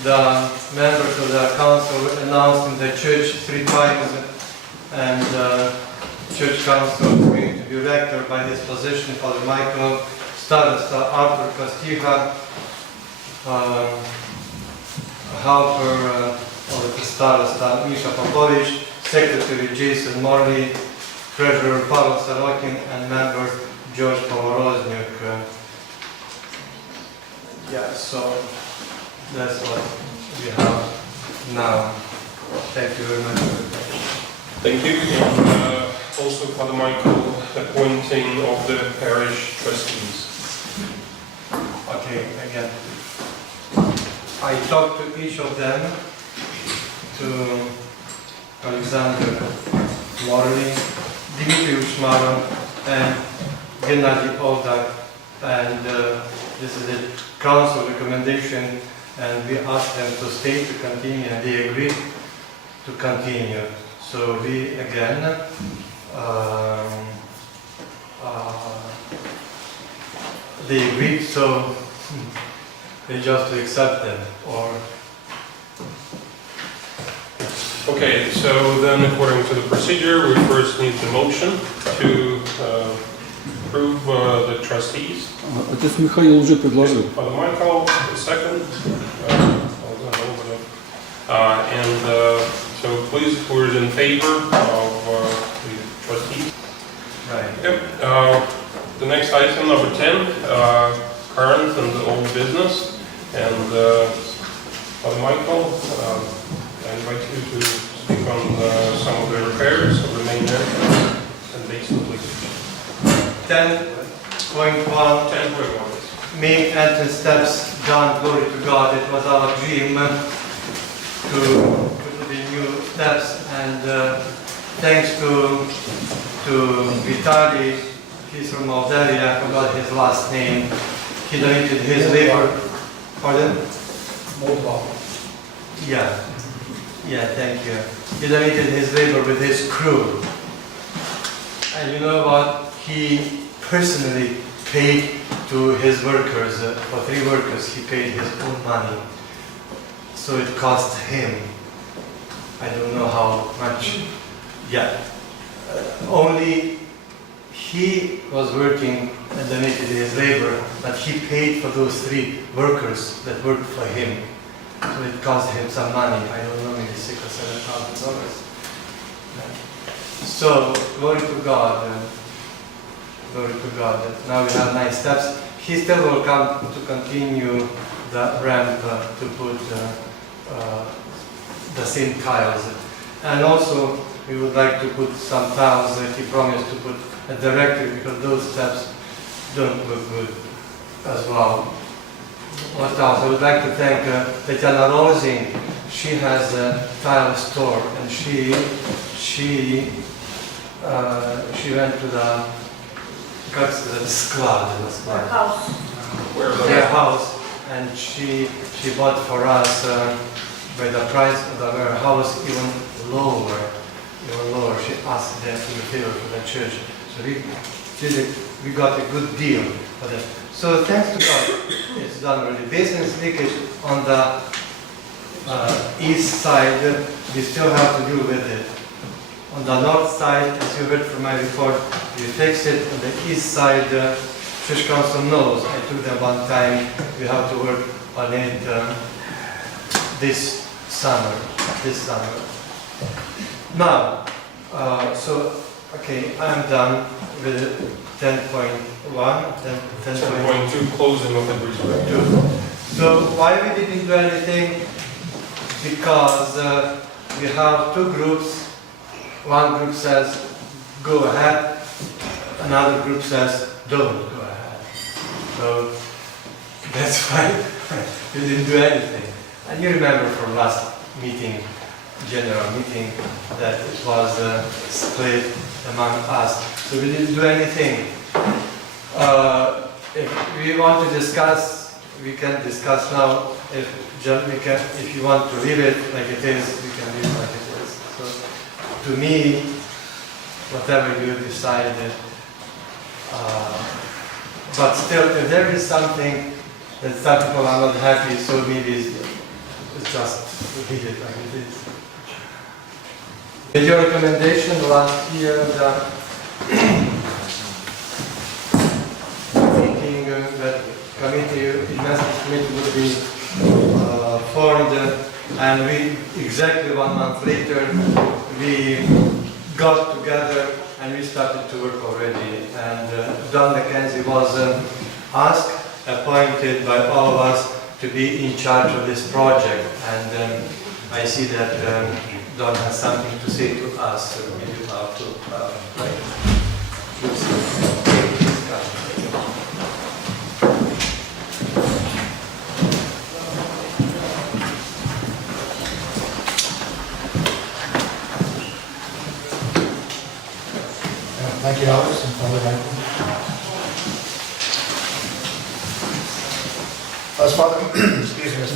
the members of the council were announced in the church 3 times, and church council is going to be elected by this position: Father Michael, Starosta Artur Kosticha, helper of the Starosta Misha Popovich, Secretary Jason Morley, Treasurer Pavel Sorokin, and member George Pomoroznyuk. Yeah, so that's what we have now. Thank you very much. Thank you. And also Father Michael, appointing of the parish trustees. Okay, again. I talked to each of them, to Alexander Morley, Dimitri Ushmarov, and Gennady Oldak, and this is the council recommendation, and we asked them to stay, to continue, and they agreed to continue. So we again they agreed, so we just to accept them, or Okay, so then according to the procedure, we first need the motion to approve the trustees. Отец Михаил уже предложил. Father Michael, the second. So please, who is in favor of the trustees? right. Yep. The next item, number 10, current and old business. And Father Michael, I invite you to speak on some of the repairs of the main entrance and basement leakage. 10.1 10.1. main entrance steps done, glory to God. It was our dream to put the new steps, and thanks to Vitaly, he's from Moldavia, I forgot his last name. He donated his labor. Pardon? Moldova. Yeah, thank you. He donated his labor with his crew. And you know what? He personally paid to his workers, for 3 workers, he paid his own money. So it cost him, I don't know how much, only he was working at the day's labor, but he paid for those 3 workers that worked for him. So it cost him some money. I don't know, maybe $6,000 or $7,000. So glory to God. Glory to God. That now we have nice steps. He still will come to continue the ramp to put the same tiles. And also we would like to put some tiles that he promised to put directly, because those steps don't look good as well. What else? I would like to thank Tatiana Rosing. She has a tile store, and she went to the their house, and she bought for us by the price of the house even lower. She asked them to the favor for the church. So we got a good deal for that. So thanks to God, it's done already. Basement leakage on the east side, we still have to deal with it. On the north side, as you heard from my report, we fixed it. On the east side, Church Council knows. I took them one time. We have to work on it this summer. Now, okay, I'm done with 10.1, 10.2, closing of the bridge. 2. So why we didn't do anything? Because we have 2 groups. One group says, go ahead. Another group says, don't go ahead. So that's why we didn't do anything. And you remember from last meeting, general meeting, that it was split among us. So we didn't do anything. If we want to discuss, we can discuss now. If you want to leave it like it is, we can leave it like it is. So to me, whatever you decide, but still, if there is something that some people are not happy, so maybe it's just leave it like it is. With your recommendation last year, thinking that investment committee would be formed, and we exactly 1 month later we got together and we started to work already. And Don McKenzie was appointed by all of us to be in charge of this project, and I see that Don has something to say to us. So maybe you have to Thank you, Alex, and Father Michael. As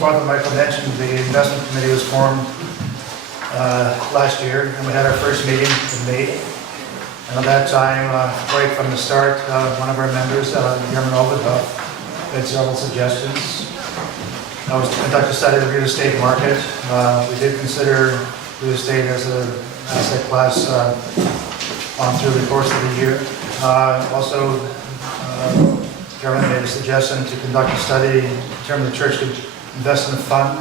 Father Michael mentioned, the investment committee was formed last year, and we had our first meeting in May. And at that time, right from the start, one of our members, German Overhoff, made several suggestions. That was to conduct a study of the real estate market. We did consider real estate as an asset class on through the course of the year. Also, German made a suggestion to conduct a study to determine the church could invest in a fund,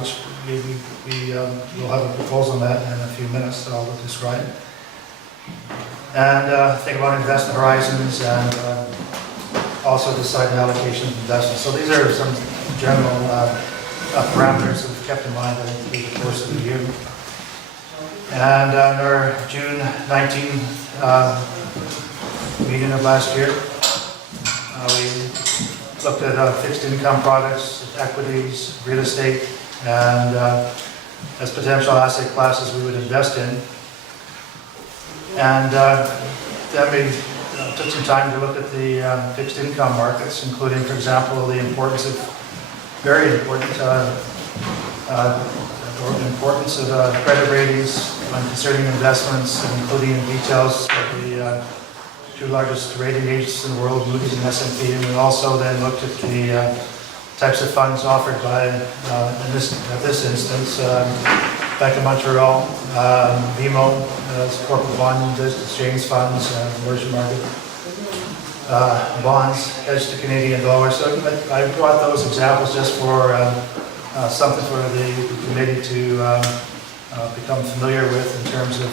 which we will have a proposal on that in a few minutes that I'll describe. And think about investment horizons, and also decide an allocation of investment. So these are some general parameters that we've kept in mind through the course of the year. And on our June 19th meeting of last year, we looked at fixed income products, equities, real estate, and as potential asset classes we would invest in. And then we took some time to look at the fixed income markets, including, for example, the importance of, very important, importance of credit ratings when considering investments, including details of the 2 largest rating agencies in the world, Moody's and S&P. And we also then looked at the types of funds offered by, at this instance, Bank of Montreal, BMO, corporate bond exchange funds, emerging market bonds hedged to Canadian dollars. So I brought those examples just for something for the committee to become familiar with in terms of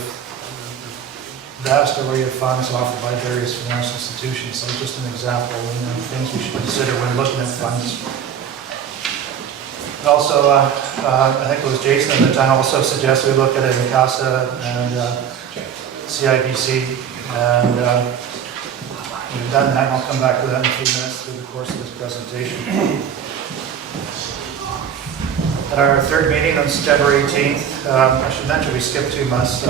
the vast array of funds offered by various financial institutions. So just an example of things we should consider when looking at funds. Also, I think it was Jason at the time also suggested we look at ICASA and CIBC, and we've done that, and I'll come back to that in a few minutes through the course of this presentation. At our third meeting on September 18th, I should mention we skipped 2 months,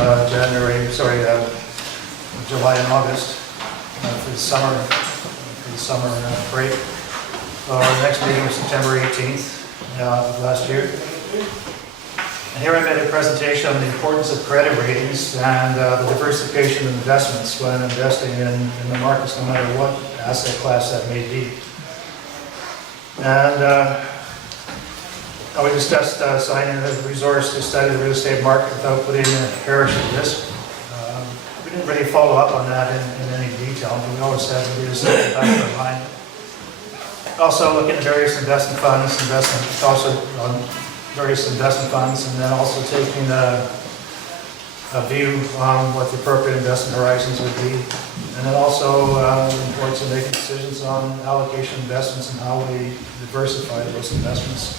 July and August for the summer break. So our next meeting was September 18th. Last year. And here I made a presentation on the importance of credit ratings and the diversification of investments when investing in the markets, no matter what asset class that may be. And we discussed signing a resource to study the real estate market without putting the parish at risk. We didn't really follow up on that in any detail, but we always had the real estate in the back of our mind. Also looking at various investment funds, and then also taking a view on what the appropriate investment horizons would be. And then also the importance of making decisions on allocation investments and how we diversify those investments.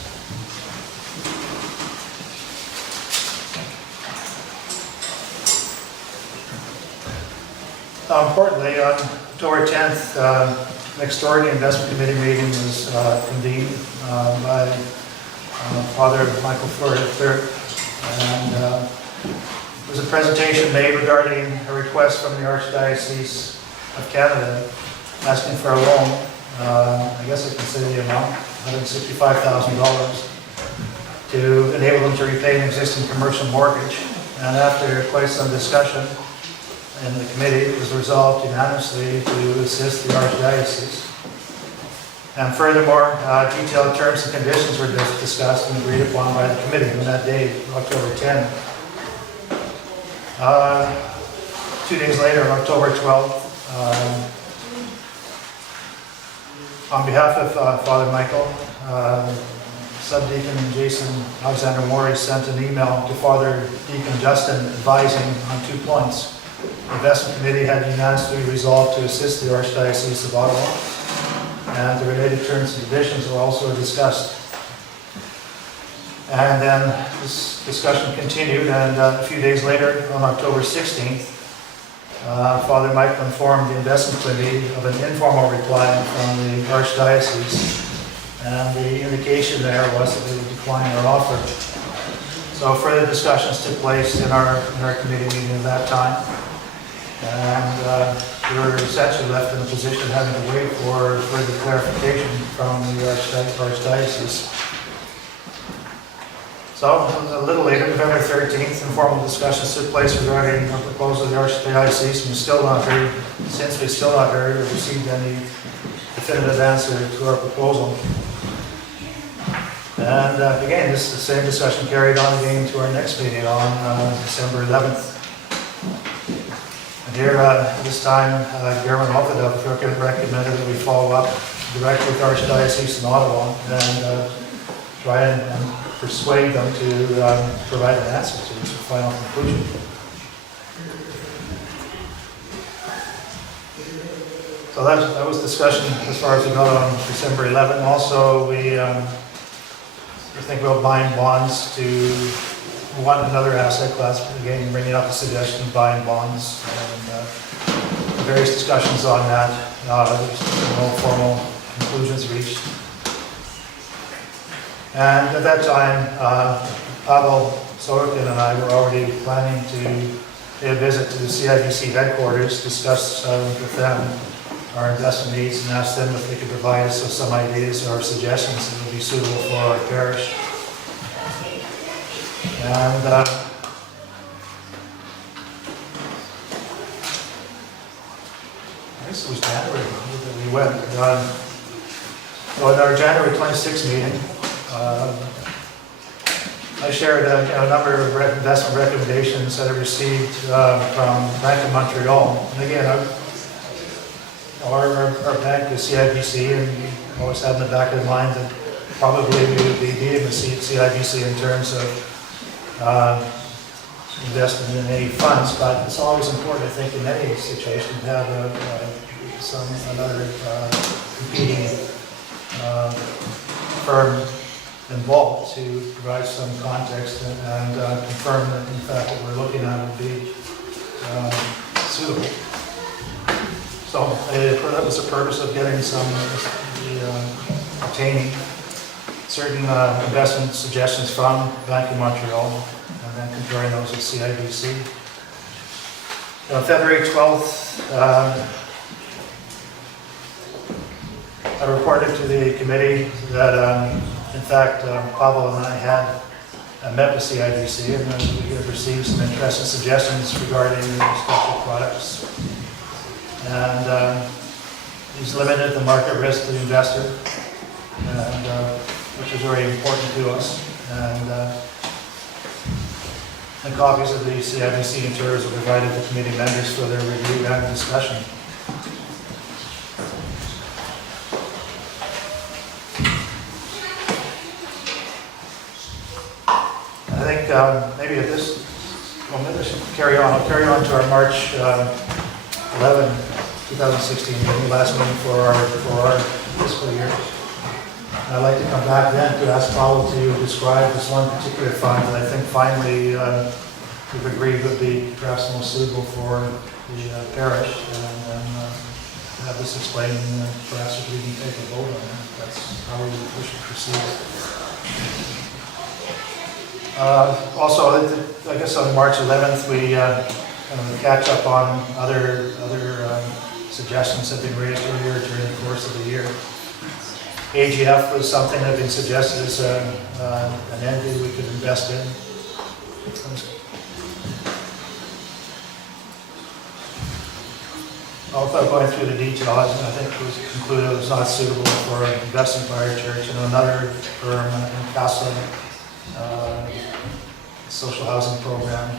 Importantly, on October 10th, an extraordinary investment committee meeting was convened by Father Michael Fleury III, and there was a presentation made regarding a request from the Archdiocese of Canada asking for a loan. I guess I can say the amount, $165,000, to enable them to repay an existing commercial mortgage. And after quite some discussion in the committee, it was resolved unanimously to assist the Archdiocese. And furthermore, detailed terms and conditions were discussed and agreed upon by the committee on that day, October 10. 2 days later, on October 12th, on behalf of Father Michael, Subdeacon Jason Alexander Mori sent an email to Father Deacon Justin advising on 2 points. The investment committee had unanimously resolved to assist the Archdiocese of Ottawa, and the related terms and conditions were also discussed. And then this discussion continued, and a few days later, on October 16th, Father Michael informed the investment committee of an informal reply from the Archdiocese, and the indication there was that they would decline our offer. So further discussions took place in our committee meeting at that time, and we were essentially left in a position of having to wait for further clarification from the Archdiocese. So a little later, November 13th, informal discussions took place regarding our proposal to the Archdiocese, and we still not heard or received any definitive answer to our proposal. And again, this is the same discussion carried on again to our next meeting on December 11th. And here, this time, German Orthodox recommended that we follow up directly with the Archdiocese in Ottawa and try and persuade them to provide an answer to this final conclusion. So that was discussion as far as we got on December 11th. Also, we think we'll buying bonds to one another asset class. Again, bringing up the suggestion of buying bonds, and various discussions on that. There's no formal conclusions reached. And at that time, Pavel Sorokin and I were already planning to pay a visit to the CIBC headquarters, discuss with them our investment needs, and ask them if they could provide us with some ideas or suggestions that would be suitable for our parish. And I guess it was January that we went. So in our January 26th meeting, I shared a number of investment recommendations that I received from Bank of Montreal. And again, our bank is CIBC, and we always had in the back of the mind that probably we would be needing the CIBC in terms of investing in any funds, but it's always important, I think, in any situation to have another competing firm involved to provide some context and confirm that in fact what we're looking at would be suitable. So that was the purpose of getting obtaining certain investment suggestions from Bank of Montreal and then comparing those with CIBC. On February 12th, I reported to the committee that in fact, Pavel and I had met with CIBC, and we have received some interesting suggestions regarding special products. And he's limited the market risk to the investor, and which is very important to us. And copies of the CIBC materials were provided to committee members for their review and discussion. I think maybe at this, well, maybe I should carry on. I'll carry on to our March 11, 2016 meeting, last meeting for our fiscal year. And I'd like to come back then to ask Paul to describe this one particular fund that I think finally we've agreed would be perhaps most suitable for the parish, and have this explained, and perhaps if we can take a vote on that, that's how we should proceed. Also, I guess on March 11th, we catch up on other suggestions that have been raised earlier during the course of the year. AGF was something that had been suggested as an entity we could invest in. Without going through the details, I think it was concluded it was not suitable for investing by our church, and another firm in Castle, social housing program,